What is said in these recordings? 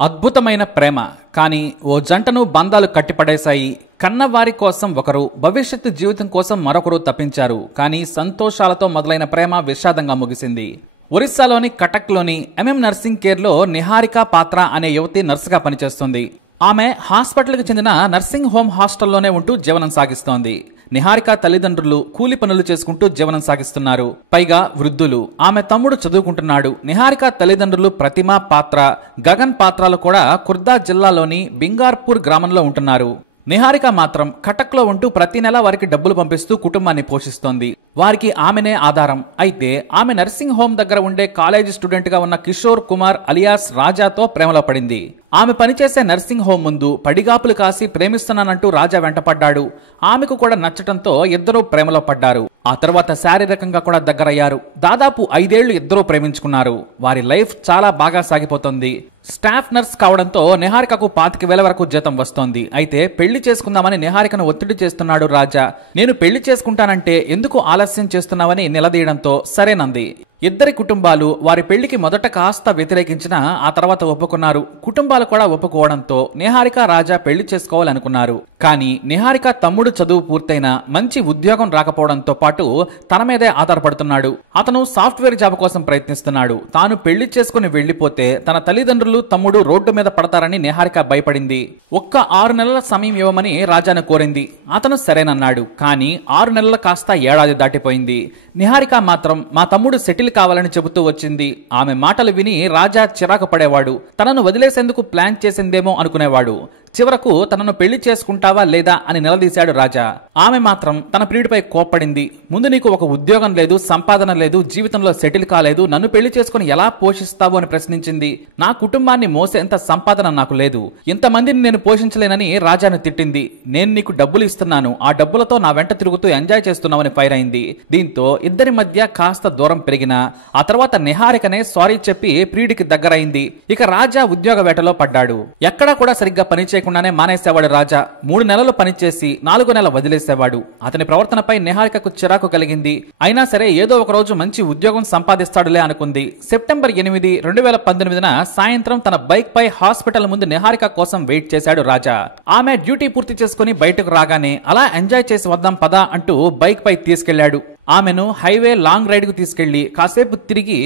అద్భుతమైన ప్రేమ. కానీ ఓ జంటను బంధాలు కట్టిపడేశాయి. కన్నవారి కోసం ఒకరు, భవిష్యత్తు జీవితం కోసం మరొకరు తప్పించారు. కానీ సంతోషాలతో మొదలైన ప్రేమ విషాదంగా ముగిసింది. ఒరిస్సాలోని కటక్లోని ఎంఎం నర్సింగ్ కేర్లో నిహారిక పాత్ర అనే యువతి నర్సుగా పనిచేస్తుంది. ఆమె హాస్పిటల్కి చెందిన నర్సింగ్ హోమ్ హాస్టల్లోనే ఉంటూ జీవనం సాగిస్తోంది. నిహారిక తల్లిదండ్రులు కూలి పనులు చేసుకుంటూ జీవనం సాగిస్తున్నారు. పైగా వృద్ధులు. ఆమె తమ్ముడు చదువుకుంటున్నాడు. నిహారిక తల్లిదండ్రులు ప్రతిమ పాత్ర, గగన్ పాత్రలు కూడా ఖుర్దా జిల్లాలోని బింగార్పూర్ గ్రామంలో ఉంటున్నారు. నిహారిక మాత్రం కటక్లో ఉంటూ ప్రతి నెల వారికి డబ్బులు పంపిస్తూ కుటుంబాన్ని పోషిస్తోంది. వారికి ఆమెనే ఆధారం. అయితే ఆమె నర్సింగ్ హోమ్ దగ్గర ఉండే కాలేజీ స్టూడెంట్ గా ఉన్న కిషోర్ కుమార్ అలియాస్ రాజాతో ప్రేమలో పడింది. ఆమె పనిచేసే నర్సింగ్ హోమ్ ముందు పడిగాపులు కాసి ప్రేమిస్తున్నానంటూ రాజా వెంటపడ్డాడు. ఆమెకు కూడా నచ్చటంతో ఇద్దరూ ప్రేమలో పడ్డారు. ఆ తర్వాత శారీరకంగా కూడా దగ్గరయ్యారు. దాదాపు 5 ఏళ్లు ఇద్దరూ ప్రేమించుకున్నారు. వారి లైఫ్ చాలా బాగా సాగిపోతుంది. స్టాఫ్ నర్స్ కావడంతో నిహారికకు 25,000 వరకు జీతం వస్తోంది. అయితే పెళ్లి చేసుకుందామని నిహారికను ఒత్తిడి చేస్తున్నాడు రాజా. నేను పెళ్లి చేసుకుంటానంటే ఎందుకు ఆలస్యం చేస్తున్నావని నిలదీయడంతో సరేనంది. ఇద్దరి కుటుంబాలు వారి పెళ్లికి మొదట కాస్త వ్యతిరేకించినా ఆ తర్వాత ఒప్పుకున్నారు. కుటుంబాలు కూడా ఒప్పుకోవడంతో నిహారిక రాజా పెళ్లి చేసుకోవాలనుకున్నారు. కానీ నిహారిక తమ్ముడు చదువు పూర్తయినా మంచి ఉద్యోగం రాకపోవడంతో పాటు తన మీదే ఆధారపడుతున్నాడు. అతను సాఫ్ట్వేర్ జాబ్ కోసం ప్రయత్నిస్తున్నాడు. తాను పెళ్లి చేసుకుని వెళ్లిపోతే తన తల్లిదండ్రులు, తమ్ముడు రోడ్డు మీద పడతారని నిహారిక భయపడింది. ఒక్క 6 నెలల సమయం ఇవ్వమని రాజాను కోరింది. అతను సరేనన్నాడు. కానీ 6 నెలలు కాస్త ఏడాది దాటిపోయింది. నిహారిక మాత్రం మా తమ్ముడు సెటిల్ కావాలని చెబుతూ వచ్చింది. ఆమె మాటలు విని రాజా చిరాకు పడేవాడు. తనను వదిలేసేందుకు ప్లాన్ చేసిందేమో అనుకునేవాడు. చివరకు తనను పెళ్లి చేసుకుంటావా లేదా అని నిలదీశాడు రాజా. ఆమె మాత్రం తన ప్రియుడిపై కోప్పడింది. ముందు నీకు ఒక ఉద్యోగం లేదు, సంపాదన లేదు, జీవితంలో సెటిల్ కాలేదు, నన్ను పెళ్లి చేసుకుని ఎలా పోషిస్తావు అని ప్రశ్నించింది. నా కుటుంబాన్ని మోసేంత సంపాదన నాకు లేదు, ఇంతమందిని నేను పోషించలేనని రాజాను తిట్టింది. నేను నీకు డబ్బులు ఇస్తున్నాను, ఆ డబ్బులతో నా వెంట తిరుగుతూ ఎంజాయ్ చేస్తున్నావని ఫైర్ అయింది. దీంతో ఇద్దరి మధ్య కాస్త దూరం పెరిగినా ఆ తర్వాత నిహారికనే సారీ చెప్పి ప్రియుడికి దగ్గరైంది. ఇక రాజా ఉద్యోగ వేటలో పడ్డాడు. ఎక్కడా కూడా సరిగ్గా పని చేయకుండానే మానేసేవాడు రాజా. 3 నెలలు పనిచేసి 4వ నెల వదిలేసేవాడు. అతని ప్రవర్తనపై నిహారికకు చిరాకు కలిగింది. అయినా సరే ఏదో ఒక రోజు మంచి ఉద్యోగం సంపాదిస్తాడులే అనుకుంది. సెప్టెంబర్ 8, 2018న సాయంత్రం తన బైక్ పై హాస్పిటల్ ముందు నిహారిక కోసం వెయిట్ చేశాడు రాజా. ఆమె డ్యూటీ పూర్తి చేసుకుని బయటకు రాగానే అలా ఎంజాయ్ చేసి వద్దాం పదా అంటూ బైక్ పై తీసుకెళ్లాడు. ఆమెను హైవే లాంగ్ రైడ్ కు తీసుకెళ్లి కాసేపు తిరిగి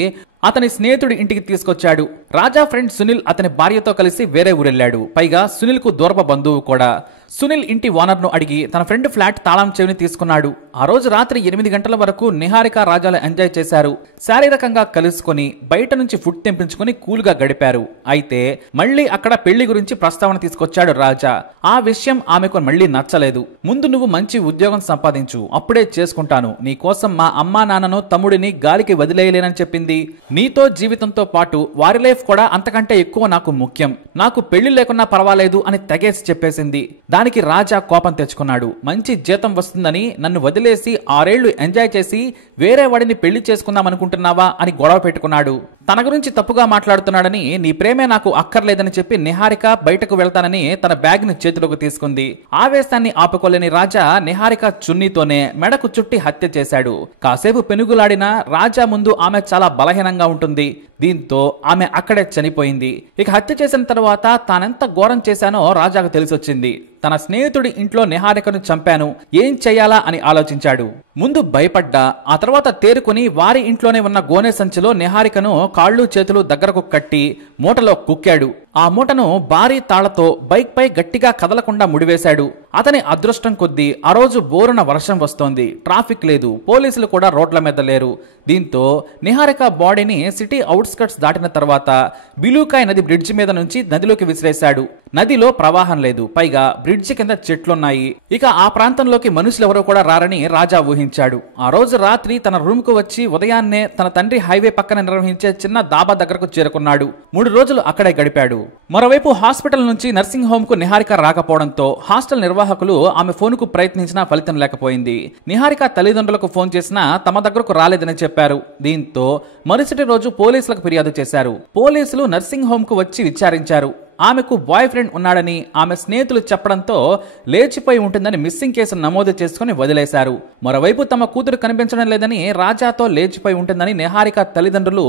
అతని స్నేహితుడి ఇంటికి తీసుకొచ్చాడు. రాజా ఫ్రెండ్ సునీల్ అతని భార్యతో కలిసి వేరే ఊరెళ్లాడు. పైగా సునీల్ కు దూరపు బంధువు కూడా. సునీల్ ఇంటి ఓనర్ ను అడిగి తన ఫ్రెండ్ ఫ్లాట్ తాళం చెవిని తీసుకున్నాడు. ఆ రోజు రాత్రి 8 గంటల వరకు నిహారిక రాజాలు ఎంజాయ్ చేశారు. శారీరకంగా కలుసుకొని బయట నుంచి ఫుడ్ తెంపించుకుని కూల్ గా గడిపారు. అయితే మళ్లీ అక్కడ పెళ్లి గురించి ప్రస్తావన తీసుకొచ్చాడు రాజా. ఆ విషయం ఆమెకు మళ్లీ నచ్చలేదు. ముందు నువ్వు మంచి ఉద్యోగం సంపాదించు, అప్పుడే చేసుకుంటాను. నీ కోసం మా అమ్మా నాన్నను, తమ్ముడిని గాలికి వదిలేయలేనని చెప్పింది. నీతో జీవితంతో పాటు వారి లైఫ్ కూడా అంతకంటే ఎక్కువ నాకు ముఖ్యం. నాకు పెళ్లి లేకున్నా పర్వాలేదు అని తెగేసి చెప్పేసింది. దానికి రాజా కోపం తెచ్చుకున్నాడు. మంచి జీతం వస్తుందని నన్ను వదిలేసి 6 ఏళ్లు ఎంజాయ్ చేసి వేరే వాడిని పెళ్లి చేసుకుందాం అనుకుంటున్నావా అని గొడవ పెట్టుకున్నాడు. తన గురించి తప్పుగా మాట్లాడుతున్నాడని, నీ ప్రేమే నాకు అక్కర్లేదని చెప్పి నిహారిక బయటకు వెళ్తానని తన బ్యాగ్ ని చేతిలోకి తీసుకుంది. ఆవేశాన్ని ఆపుకోలేని రాజా నిహారిక చున్నీతోనే మెడకు చుట్టి హత్య చేశాడు. కాసేపు పెనుగులాడిన రాజా ముందు ఆమె చాలా బలహీనంగా ఉంటుంది. దీంతో ఆమె అక్కడే చనిపోయింది. ఇక హత్య చేసిన తర్వాత తానెంత ఘోరం చేశానో రాజాకు తెలిసొచ్చింది. తన స్నేహితుడి ఇంట్లో నిహారికను చంపాను, ఏం చెయ్యాలా అని ఆలోచించాడు. ముందు భయపడ్డా ఆ తర్వాత తేరుకుని వారి ఇంట్లోనే ఉన్న గోనె సంచిలో నిహారికను కాళ్ళు చేతులు దగ్గరకు కట్టి మూటలో కుక్కాడు. ఆ మూటను భారీ తాళ్లతో బైక్ పై గట్టిగా కదలకుండా ముడివేశాడు. అతని అదృష్టం కొద్దీ ఆ రోజు బోరున వర్షం వస్తోంది. ట్రాఫిక్ లేదు, పోలీసులు కూడా రోడ్ల మీద లేరు. దీంతో నిహారిక బాడీని సిటీ అవుట్స్కట్స్ దాటిన తర్వాత బిలూకాయ్ నది బ్రిడ్జి మీద నుంచి నదిలోకి విసిరేశాడు. నదిలో ప్రవాహం లేదు, పైగా బ్రిడ్జి కింద చెట్లున్నాయి. ఇక ఆ ప్రాంతంలోకి మనుషులెవరూ కూడా రారని రాజా ఊహించాడు. ఆ రోజు రాత్రి తన రూమ్ కు వచ్చి ఉదయాన్నే తన తండ్రి హైవే పక్కన నిర్వహించే చిన్న దాబా దగ్గరకు చేరుకున్నాడు. 3 రోజులు అక్కడే గడిపాడు. మరోవైపు హాస్పిటల్ నుంచి నర్సింగ్ హోమ్ కు నిహారిక రాకపోవడంతో హాస్టల్ నిర్వాహకులు ఆమె ఫోన్ కు ప్రయత్నించినా ఫలితం లేకపోయింది. నిహారిక తల్లిదండ్రులకు ఫోన్ చేసినా తమ దగ్గరకు రాలేదని చెప్పారు. దీంతో మరుసటి రోజు పోలీసులకు ఫిర్యాదు చేశారు. పోలీసులు నర్సింగ్ హోమ్ కు వచ్చి విచారించారు. ఆమెకు బాయ్ ఫ్రెండ్ ఉన్నాడని ఆమె స్నేహితులు చెప్పడంతో లేచిపోయి ఉంటుందని మిస్సింగ్ కేసు నమోదు చేసుకుని వదిలేశారు. మరోవైపు తమ కూతురు కనిపించడం లేదని, రాజాతో లేచిపోయి ఉంటుందని నిహారిక తల్లిదండ్రులు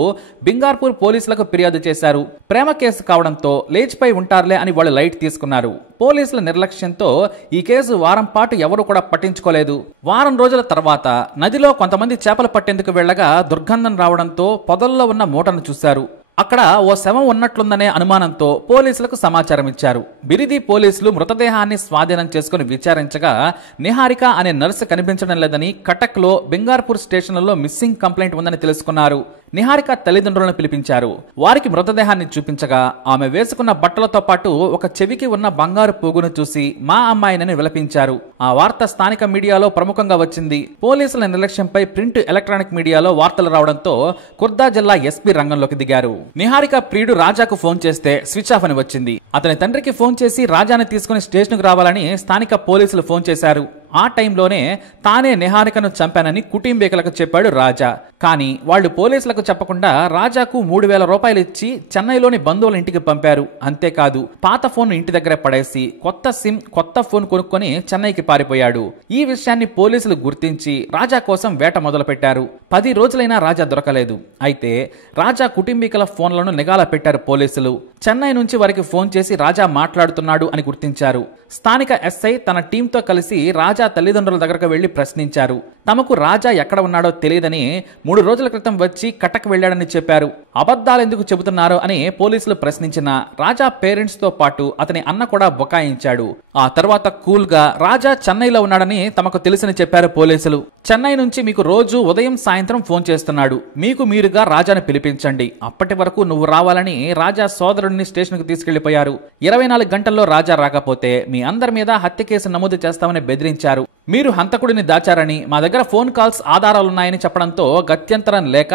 బింగార్పూర్ పోలీసులకు ఫిర్యాదు చేశారు. ప్రేమ కేసు కావడంతో లేచిపోయి ఉంటారులే అని వాళ్ళు లైట్ తీసుకున్నారు. పోలీసుల నిర్లక్ష్యంతో ఈ కేసు వారం పాటు ఎవరూ కూడా పట్టించుకోలేదు. వారం రోజుల తర్వాత నదిలో కొంతమంది చేపలు పట్టేందుకు వెళ్లగా దుర్గంధం రావడంతో పొదల్లో ఉన్న మూటను చూశారు. అక్కడ ఓ శవం ఉన్నట్లుందనే అనుమానంతో పోలీసులకు సమాచారం ఇచ్చారు. బిరిది పోలీసులు మృతదేహాన్ని స్వాధీనం చేసుకుని విచారించగా నిహారిక అనే నర్సు కనిపించడం లేదని, కటక్లో బింగార్పూర్ స్టేషన్లలో మిస్సింగ్ కంప్లైంట్ ఉందని తెలుసుకున్నారు. నిహారిక తల్లిదండ్రులను పిలిపించారు. వారికి మృతదేహాన్ని చూపించగా ఆమె వేసుకున్న బట్టలతో పాటు ఒక చెవికి ఉన్న బంగారు పోగును చూసి మా అమ్మాయినని విలపించారు. ఆ వార్త స్థానిక మీడియాలో ప్రముఖంగా వచ్చింది. పోలీసుల నిర్లక్ష్యంపై ప్రింట్, ఎలక్ట్రానిక్ మీడియాలో వార్తలు రావడంతో ఖుర్దా జిల్లా ఎస్పీ రంగంలోకి దిగారు. నిహారిక ప్రియుడు రాజాకు ఫోన్ చేస్తే స్విచ్ ఆఫ్ అని వచ్చింది. అతని తండ్రికి ఫోన్ చేసి రాజాని తీసుకుని స్టేషన్కు రావాలని స్థానిక పోలీసులు ఫోన్ చేశారు. ఆ టైంలోనే తానే నిహారికను చంపానని కుటుంబీకులకు చెప్పాడు రాజా. కానీ వాళ్ళు పోలీసులకు చెప్పకుండా రాజాకు 3,000 రూపాయలు ఇచ్చి చెన్నైలోని బంధువుల ఇంటికి పంపారు. అంతేకాదు, పాత ఫోన్ ఇంటి దగ్గర పడేసి కొత్త సిమ్, కొత్త ఫోన్ కొనుక్కొని చెన్నైకి పారిపోయాడు. ఈ విషయాన్ని పోలీసులు గుర్తించి రాజా కోసం వేట మొదలుపెట్టారు. 10 రోజులైనా రాజా దొరకలేదు. అయితే రాజా కుటుంబీకుల ఫోన్లను నిఘాలో పెట్టారు పోలీసులు. చెన్నై నుంచి వారికి ఫోన్ చేసి రాజా మాట్లాడుతున్నాడు అని గుర్తించారు. స్థానిక ఎస్ఐ తన టీంతో కలిసి రాజా తల్లిదండ్రుల దగ్గరకు వెళ్లి ప్రశ్నించారు. తమకు రాజా ఎక్కడ ఉన్నాడో తెలియదని, 3 రోజుల క్రితం వచ్చి కటక్ వెళ్లాడని చెప్పారు. అబద్ధాలెందుకు చెబుతున్నారో అని పోలీసులు ప్రశ్నించిన రాజా పేరెంట్స్ తో పాటు అతని అన్న కూడా బుకాయించాడు. ఆ తర్వాత కూల్ గా రాజా చెన్నైలో ఉన్నాడని తమకు తెలుసని చెప్పారు పోలీసులు. చెన్నై నుంచి మీకు రోజు ఉదయం సాయంత్రం ఫోన్ చేస్తున్నాడు. మీకు మీరుగా రాజాను పిలిపించండి. అప్పటి వరకు నువ్వు రావాలని రాజా సోదరుడిని స్టేషన్కు తీసుకెళ్లిపోయారు. 24 గంటల్లో రాజా రాకపోతే మీ అందరి మీద హత్య కేసు నమోదు చేస్తామని బెదిరించారు. మీరు హంతకుడిని దాచారని, మా దగ్గర ఫోన్ కాల్స్ ఆధారాలున్నాయని చెప్పడంతో గత్యంతరం లేక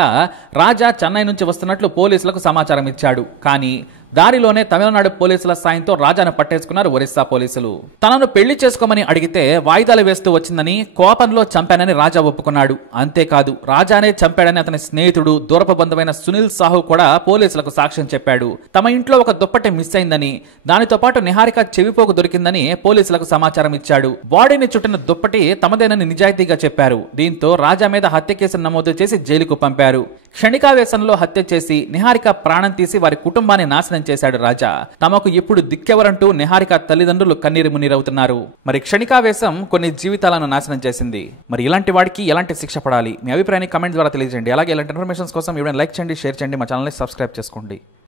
రాజా చెన్నై నుంచి వస్తున్నట్లు పోలీసులకు సమాచారం ఇచ్చాడు. కానీ దారిలోనే తమిళనాడు పోలీసుల సాయంతో రాజాను పట్టేసుకున్నారు ఒరిస్సా పోలీసులు. తనను పెళ్లి చేసుకోమని అడిగితే వాయిదాలు వేస్తూ వచ్చిందని, కోపంలో చంపానని రాజా ఒప్పుకున్నాడు. అంతేకాదు, రాజానే చంపాడని అతని స్నేహితుడు, దూరపు బంధువైన సునీల్ సాహు కూడా పోలీసులకు సాక్ష్యం చెప్పాడు. తమ ఇంట్లో ఒక దుప్పటి మిస్ అయిందని, దానితో పాటు నిహారిక చెవిపోకు దొరికిందని పోలీసులకు సమాచారం ఇచ్చాడు. బాడీని చుట్టిన దుప్పటి తమదేనని నిజాయితీగా చెప్పారు. దీంతో రాజా మీద హత్య కేసు నమోదు చేసి జైలుకు పంపారు. క్షణికావేశంలో హత్య చేసి నిహారిక ప్రాణం తీసి వారి కుటుంబాన్ని నాశనం చేశాడు రాజా. తమకు ఇప్పుడు దిక్కెవరంటూ నిహారిక తల్లిదండ్రులు కన్నీరు మున్నీరవుతున్నారు. మరి క్షణికావేశం కొన్ని జీవితాలను నాశనం చేసింది. మరి ఇలాంటి వాడికి ఎలాంటి శిక్ష పడాలి? మీ అభిప్రాయాన్ని కమెంట్ ద్వారా తెలియజేయండి. అలాగే ఇలాంటి ఇన్ఫర్మేషన్స్ కోసం లైక్ చేయండి, షేర్ చేయండి, మా ఛానల్ని సబ్స్క్రైబ్ చేసుకోండి.